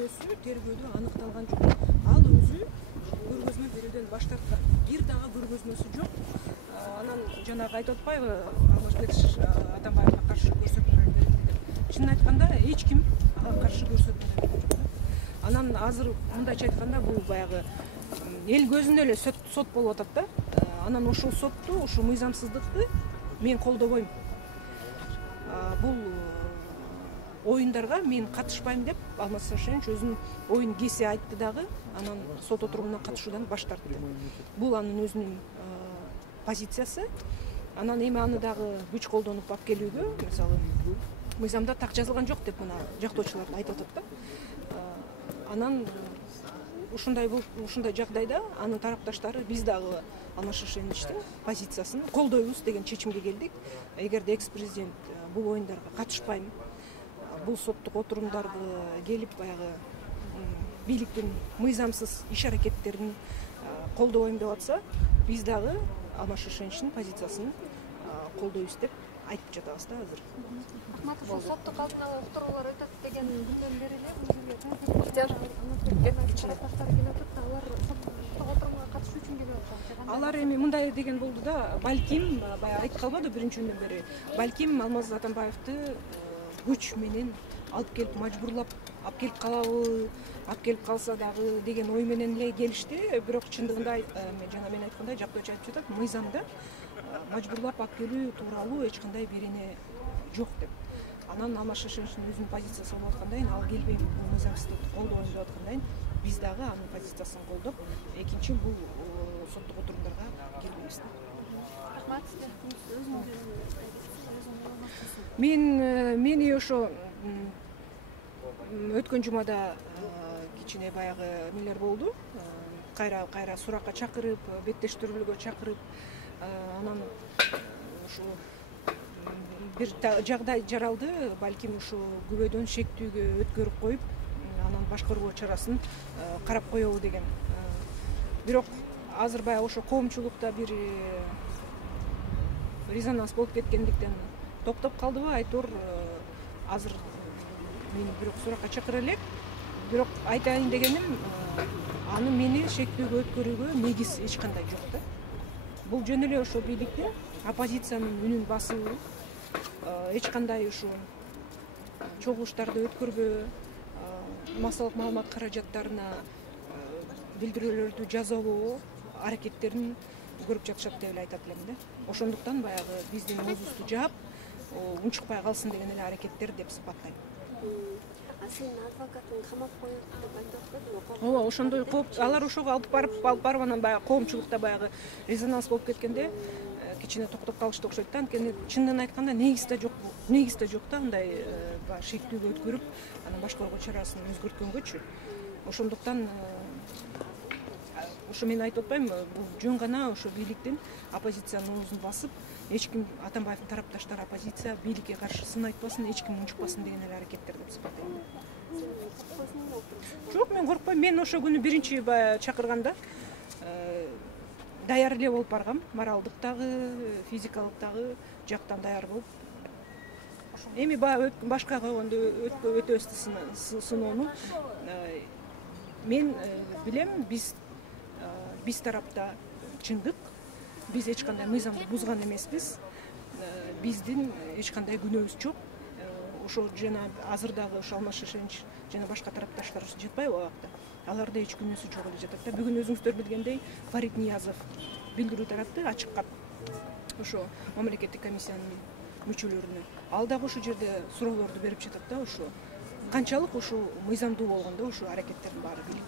күнөөсү тергөөдө аныкталган жок. Ал өзү көргөзмө берүүдөн баш тарткан. Бир дагы көргөзмөсү жок. Анан жанагы айтып атпайбы, Алмазбек Атамбаевга каршы көрсөтмөлөр берилди деп. Чынын айтканда эч ким ага каршы көрсөтмө берген жок. Анан азыр мындайча айтканда бул баягы эл көзүндө эле сот болуп атат да. Анан ошол сотту, ошол мыйзамсыздыкты мен колдобойм. Бул оюндарга мен катышпайм деп Алмаз Сашенович өзүнүн оюн кесе айтты дагы, анан сот отурумуна катышуудан баш тартты. Бул анын өзүнүн позициясы. Анан эми аны дагы күч колдонуп алып келүүдө, мисалы, мыйзамда так жазылган жок деп мына жактоочулар айтып атат да. Анан ушундай жагдайда анын тарапташтары биз дагы Алмаз Шишеновичтин позициясын колдойбуз деген чечимге келдик. Эгерде экс-президент бул оюндарга катышпайм, бул соттук отурумдарды келип баягы бийликтин мыйзамсыз иш-аракеттерин колдобойм деп атса, биз дагы Алмаз Шишеновичтин позициясын колдойбуз деп айтып жатабыз да азыр. Ахматов, соттук алдын ала уктуруулар өтөт деген күндөн бери алар эми мындай деген болду да, балким баягы айтып калбады биринчи күндөн бери. Балким Алмаз Атамбаевди күч менен алып келип мажбурлап алып келип калабы, алып келип калса дагы деген ой менен эле келишти. Бирок чындыгында жана мен айткандай жактоочу айтып жатат, мыйзамда мажбурлап алып келүү тууралуу эч кандай берене жок деп. Анан Алмаз Шишеновичтин өзүнүн позициясы болуп аткандан кийин ал келбейм, бул мыйзамсыздыкты колдобойм деп аткандан кийин биз дагы анын позициясын колдоп, экинчи бул соттук отурумдарга келбейбиз. Мени ошо өткөн жумада кичине баягы нелер болду. Кайра суракка чакырып, беттештирүүгө чакырып, анан ушу бир жагдай жаралды, балким ушу күбөдөн шектүүгө өткөрүп коюп, анан башкаруу чарасын карап коебу деген. Бирок азыр баягы ошо коомчулукта бир резонанс болуп кеткендиктен токтоп калдыбы, айтор азыр мени бирок суракка чакыра элек. Бирок айтайын дегеним, аны мени шектүүгө өткөрүүгө негиз эч кандай жок да. Бул жөн эле ошо бийликтин оппозициянын үнүн басуу, эч кандай ушу чогулуштарды өткөрбөө, массалык маалымат каражаттарына билдирүүлөрдү жазабоо аракеттерин көрүп жатышат деп эле айтат элем да. Ошондуктан баягы биздин оозубузду жаап, унчукпай калсын деген эле аракеттер деп сыпаттайм. Сенин адвокатың камап коет деп айтып атпадыңбы? Ооба, ошондой кооп, алар ошого алып барып анан баягы коомчулукта баягы резонанс болуп кеткенде кичине токтоп калышты окшойт да. Анткени чындыгын айтканда негиз да жок да, андай шектүүгө өткөрүп, анан башкаруу чарасын өзгөрткөнгөчү. Ошондуктан ошо мен айтып атпаймынбы, бул жөн гана ошо бийликтин оппозициянын оозун басып, эч ким Атамбаевдин тарапташтары оппозиция бийликке каршы сын айтпасын, эч ким унчукпасын деген эле аракеттер деп сыпаттайм. Жок, мен коркпойм. Мен ошо күнү биринчи чакырганда даяр эле болуп баргам, моралдык дагы, физикалык дагы жактан даяр болуп. Эми башка койгондо өтөбүз сыноону. Мен билем, биз тарапта чындык, биз эч кандай мыйзамды бузган эмеспиз. Биздин эч кандай күнөөбүз жок. Ошо жана азыр дагы ошо Алмаз Шишенович жана башка тарапташтар жатпайбы абакта. Аларда эч күнөөсү жок эле жатат да. Бүгүн өзүңүздөр билгендей, Фарид Ниязов билдирүү таратты ачык кат. Ошо мамлекеттик комиссиянын мүчөлөрүнө. Ал дагы ошол жерде суроолорду берип жатат да, ошо канчалык ошо мыйзамдуу болгондо ошо аракеттердин баары билип.